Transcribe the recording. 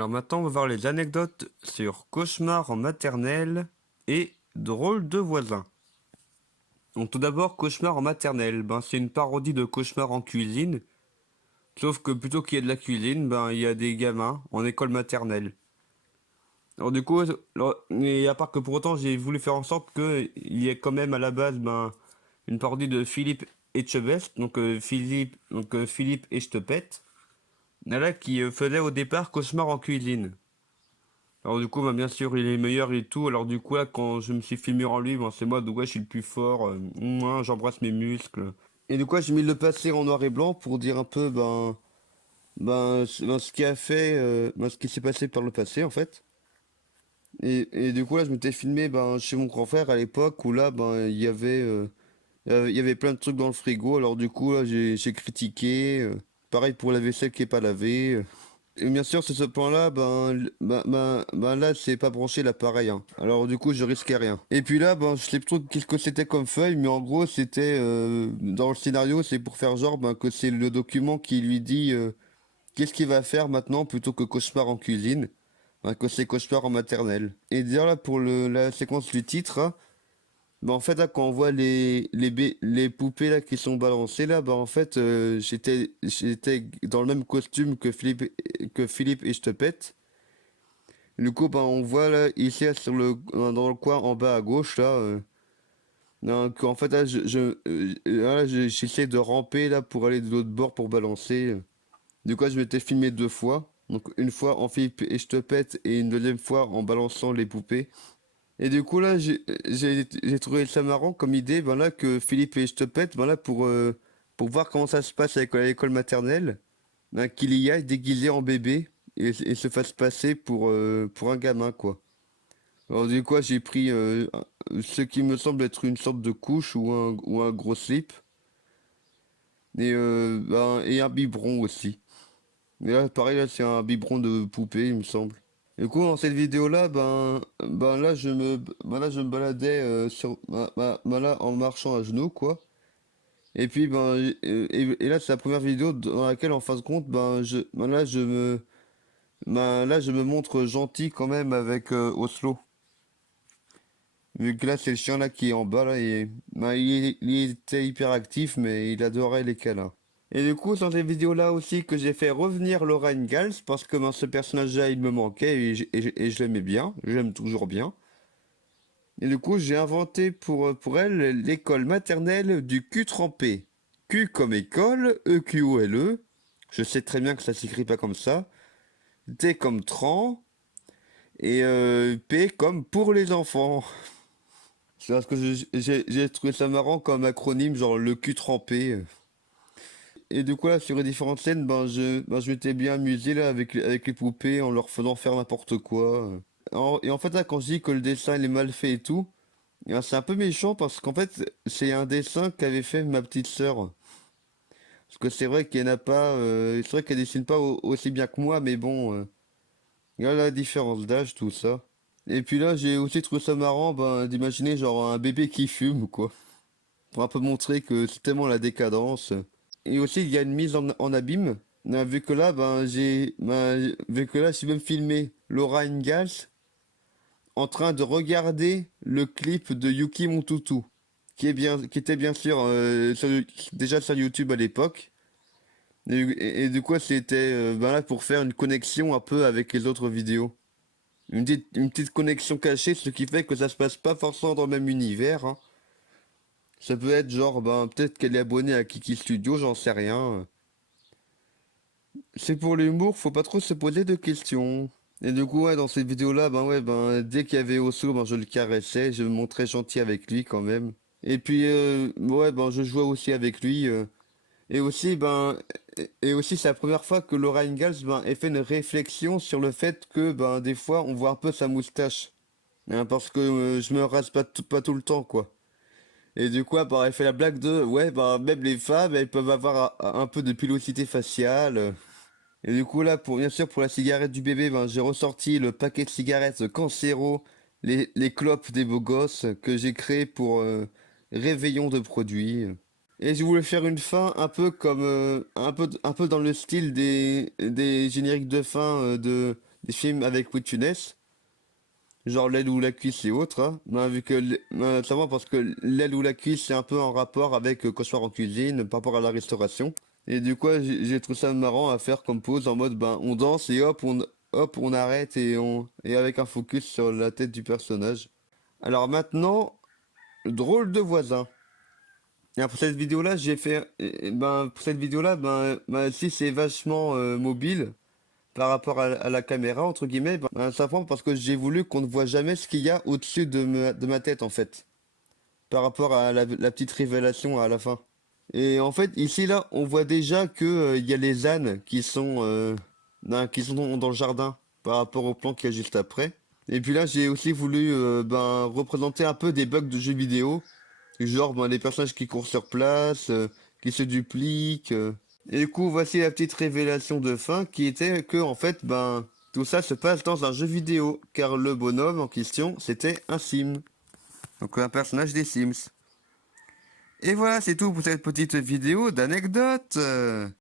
Alors maintenant, on va voir les anecdotes sur cauchemar en maternelle et drôle de voisin. Donc tout d'abord, cauchemar en maternelle, c'est une parodie de cauchemar en cuisine, sauf que plutôt qu'il y ait de la cuisine, il y a des gamins en école maternelle. Alors du coup, et à part que pour autant, j'ai voulu faire en sorte qu'il y ait quand même à la base, une parodie de Philippe Etchebest, Philippe Etchepet, là qui faisait au départ cauchemar en cuisine. Alors du coup, bien sûr, il est meilleur et tout. Alors du coup, là, quand je me suis filmé en lui, c'est moi, donc ouais, je suis le plus fort. J'embrasse mes muscles. Et du coup, j'ai mis le passé en noir et blanc pour dire un peu, ce qui a fait, ce qui s'est passé par le passé, en fait. Et du coup, là, je m'étais filmé, chez mon grand frère à l'époque où là, il y avait plein de trucs dans le frigo. Alors du coup, là, j'ai critiqué. Pareil pour la vaisselle qui est pas lavée. Et bien sûr, sur ce point-là, là, c'est pas branché l'appareil, hein. Alors, du coup, je risquais rien. Et puis là, je sais plus trop qu'est-ce que c'était comme feuille, mais en gros, c'était, dans le scénario, c'est pour faire genre, que c'est le document qui lui dit, qu'est-ce qu'il va faire maintenant plutôt que cauchemar en cuisine, que c'est cauchemar en maternelle. Et dire là, pour la séquence du titre, hein, en fait, là, quand on voit les poupées là qui sont balancées là, en fait, j'étais dans le même costume que Philippe et je te pète. Du coup, on voit là, ici, là, dans le coin en bas à gauche, là, donc, en fait, là, j'essaie de ramper là pour aller de l'autre bord pour balancer. Du coup, je m'étais filmé deux fois. Donc, une fois en Philippe et je te pète et une deuxième fois en balançant les poupées. Et du coup là, j'ai trouvé ça marrant comme idée, là que Philippe et je te pète, là pour voir comment ça se passe avec l'école maternelle, qu'il y aille déguisé en bébé et se fasse passer pour un gamin quoi. Alors du coup, j'ai pris ce qui me semble être une sorte de couche ou un gros slip et un biberon aussi. Mais là, pareil là, c'est un biberon de poupée, il me semble. Du coup, dans cette vidéo-là, là, je me baladais là, en marchant à genoux, quoi. Et puis, et là, c'est la première vidéo dans laquelle, en fin de compte, là, je me montre gentil quand même avec Oslo. Vu que là, c'est le chien là qui est en bas là, et il était hyper actif, mais il adorait les câlins. Et du coup, dans cette vidéo-là aussi, que j'ai fait revenir Laura Ingalls, parce que ce personnage-là, il me manquait et je l'aimais bien, je l'aime toujours bien. Et du coup, j'ai inventé pour elle l'école maternelle du cul trempé. Q comme école, E-Q-O-L-E. Je sais très bien que ça s'écrit pas comme ça. T comme tran. Et P comme pour les enfants. C'est parce que j'ai trouvé ça marrant comme acronyme, genre le cul trempé. Et du coup, là, sur les différentes scènes, je m'étais bien amusé là avec les poupées en leur faisant faire n'importe quoi. Et en fait, là, quand je dis que le dessin il est mal fait et tout, c'est un peu méchant parce qu'en fait, c'est un dessin qu'avait fait ma petite sœur. Parce que c'est vrai qu'elle n'a pas, c'est vrai qu'elle dessine pas aussi bien que moi, mais bon, il y a la différence d'âge, tout ça. Et puis là, j'ai aussi trouvé ça marrant, d'imaginer genre un bébé qui fume, quoi. Pour un peu montrer que c'est tellement la décadence. Et aussi, il y a une mise en abîme. Vu que là, vu que là, j'ai même filmé Laura Ingalls en train de regarder le clip de Yuki Montutu, qui était bien sûr déjà sur YouTube à l'époque. Et du coup, c'était là pour faire une connexion un peu avec les autres vidéos. Une petite connexion cachée, ce qui fait que ça se passe pas forcément dans le même univers, hein. Ça peut être genre, peut-être qu'elle est abonnée à Kiki Studio, j'en sais rien. C'est pour l'humour, faut pas trop se poser de questions. Et du coup, ouais, dans cette vidéo-là, dès qu'il y avait Osso, je le caressais, je me montrais gentil avec lui quand même. Et puis, ouais, je jouais aussi avec lui. Et aussi, et aussi, c'est la première fois que Laura Ingalls, ait fait une réflexion sur le fait que, des fois, on voit un peu sa moustache. Hein, parce que je me rase pas tout le temps, quoi. Et du coup, elle fait la blague de, ouais, même les femmes, elles peuvent avoir un peu de pilosité faciale. Et du coup là, bien sûr pour la cigarette du bébé, j'ai ressorti le paquet de cigarettes Cancero, les clopes des beaux gosses que j'ai créé pour réveillon de produits. Et je voulais faire une fin un peu comme un peu dans le style des génériques de fin des films avec Louis de Funès, genre L'aile ou la cuisse et autres, hein. Ben, vu que, savoir parce que L'aile ou la cuisse c'est un peu en rapport avec Cauchemar en cuisine, par rapport à la restauration. Et du coup, j'ai trouvé ça marrant à faire comme pose en mode, ben, on danse et hop, on arrête et avec un focus sur la tête du personnage. Alors maintenant, drôle de voisin. Et pour cette vidéo-là, j'ai fait, ben, pour cette vidéo-là, ben, si c'est vachement mobile par rapport à la caméra, entre guillemets, ben, ça prend parce que j'ai voulu qu'on ne voit jamais ce qu'il y a au-dessus de ma tête, en fait. Par rapport à la petite révélation à la fin. Et en fait, ici, là, on voit déjà que, il y a les ânes qui sont dans le jardin par rapport au plan qu'il y a juste après. Et puis là, j'ai aussi voulu ben, représenter un peu des bugs de jeux vidéo. Genre ben, des personnages qui courent sur place, qui se dupliquent. Et du coup, voici la petite révélation de fin qui était que, en fait, ben, tout ça se passe dans un jeu vidéo. Car le bonhomme en question, c'était un Sim. Donc un personnage des Sims. Et voilà, c'est tout pour cette petite vidéo d'anecdotes.